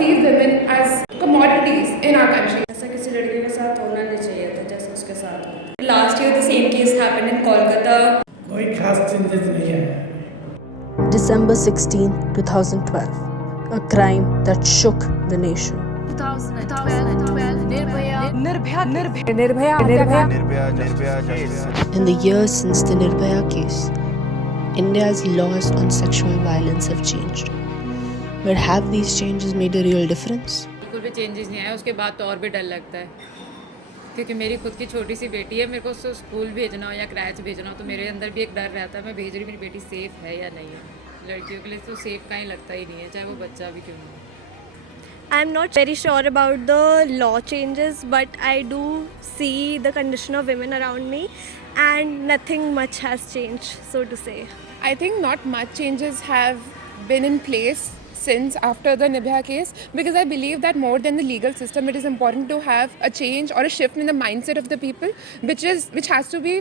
sees women as commodities in our country. ऐसा किसी लड़के के साथ होना नहीं चाहिए था जैसे उसके साथ हुआ। Last year, the same case happened in Kolkata. कोई खास चेंजेस नहीं आया। December 16, 2012, a crime that shook the nation. 2012 In the years since the Nirbhaya case, India's laws on sexual violence have changed. But have these changes made a real difference? बिल्कुल भी changes नहीं आया। उसके बाद तो और भी डर लगता है क्योंकि मेरी खुद की छोटी सी बेटी है। मेरे को उसको स्कूल भेजना हो या क्रैच भेजना हो तो मेरे अंदर भी एक डर रहता है, मैं भेज रही मेरी बेटी सेफ़ है या नहीं है। लड़कियों के लिए तो सेफ़ कहीं लगता ही नहीं है, चाहे वो बच्चा भी क्यों नहीं हो। I'm not very sure about the law changes, but I do see the condition of women around me, and nothing much has changed, so to say. I think not much changes have been in place since after the Nirbhaya case, because I believe that more than the legal system, it is important to have a change or a shift in the mindset of the people, which has to be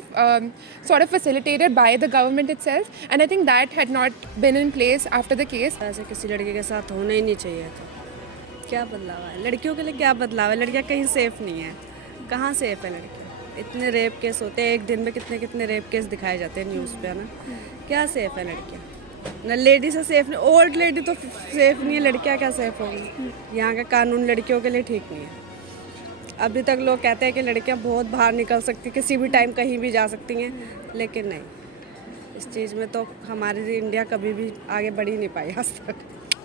sort of facilitated by the government itself. And I think that had not been in place after the case. ऐसे किसी लड़के के साथ होना ही नहीं चाहिए था। क्या बदलाव है लड़कियों के लिए? क्या बदलाव है? लड़कियां कहीं सेफ नहीं है। कहाँ सेफ है लड़कियां? इतने रेप केस होते हैं, एक दिन में कितने कितने रेप केस दिखाए जाते हैं न्यूज़ पे, है ना। क्या सेफ है लड़कियां? ना लेडी से सेफ नहीं, ओल्ड लेडी तो सेफ नहीं है, लड़कियां क्या सेफ होंगी? यहाँ का कानून लड़कियों के लिए ठीक नहीं है। अभी तक लोग कहते हैं कि लड़कियां बहुत बाहर निकल सकती, किसी भी टाइम कहीं भी जा सकती हैं, लेकिन नहीं, इस चीज़ में तो हमारी इंडिया कभी भी आगे बढ़ ही नहीं पाई आज तक।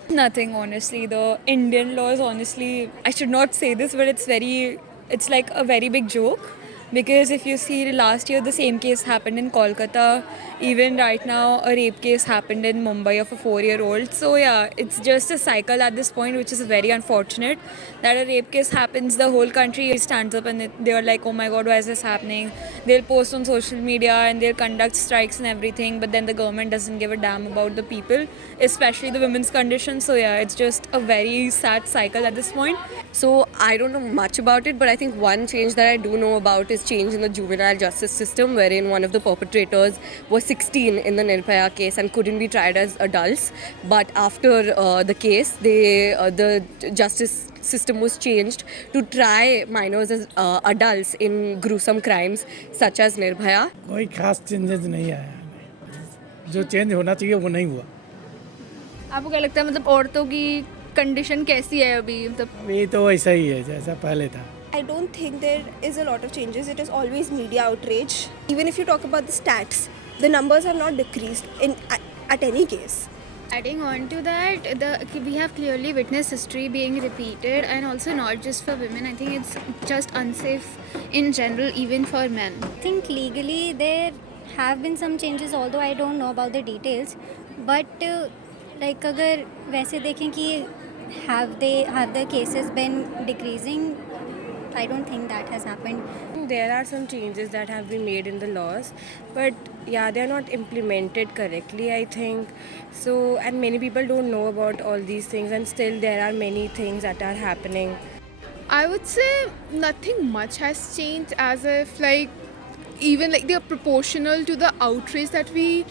Nothing, honestly. The Indian laws, honestly, I should not say this, but it's like a very big joke. Because if you see last year, the same case happened in Kolkata. Even right now, a rape case happened in Mumbai of a 4-year-old. So yeah, it's just a cycle at this point, which is very unfortunate. That a rape case happens, the whole country stands up and they are like, oh my god, why is this happening? They'll post on social media and they'll conduct strikes and everything. But then the government doesn't give a damn about the people, especially the women's condition. So yeah, it's just a very sad cycle at this point. So I don't know much about it, but I think one change that I do know about is change in the juvenile justice system, wherein one of the perpetrators was 16 in the Nirbhaya case and couldn't be tried as adults. But after the case, the justice system was changed to try minors as adults in gruesome crimes such as Nirbhaya. कोई खास changes नहीं आया, जो change होना चाहिए वो नहीं हुआ। आपको क्या लगता है, मतलब औरतों की कंडीशन कैसी है अभी? मतलब अभी तो वैसा ही है जैसा पहले था। I don't think there is a lot of changes. It is always media outrage. Even if you talk about the stats, the numbers have not decreased at any case. adding on to that, we have clearly witnessed history being repeated, and also not just for women. I think it's just unsafe in general, even for men. I think legally there have been some changes, although I don't know about the details. But like अगर वैसे देखें कि have the cases been decreasing? I don't think that has happened. There are some changes that have been made in the laws, but yeah, they are not implemented correctly, I think. So, and many people don't know about all these things, and still there are many things that are happening. I would say nothing much has changed, as if even they're proportional to the outrage that we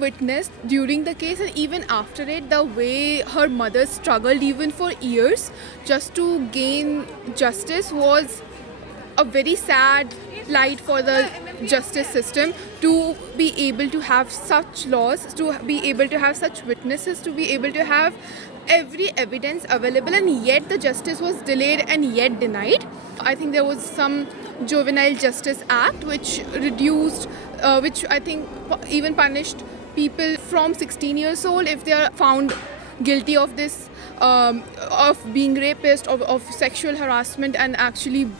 witnessed during the case, and even after it, the way her mother struggled even for years just to gain justice was a very sad light for the justice system. To be able to have such laws, to be able to have such witnesses, to be able to have every evidence available, and yet the justice was delayed and yet denied. I think there was some Juvenile Justice Act which reduced, which I think even punished people from 16 years old if they are found guilty of this, of being rapist, of sexual harassment, and actually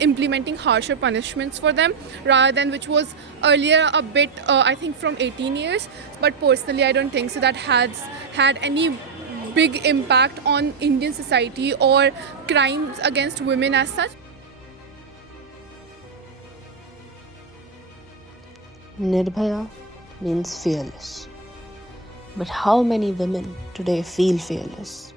implementing harsher punishments for them, rather than which was earlier a bit, I think, from 18 years. But personally, I don't think so that has had any big impact on Indian society or crimes against women as such. Nirbhaya means fearless. But how many women today feel fearless?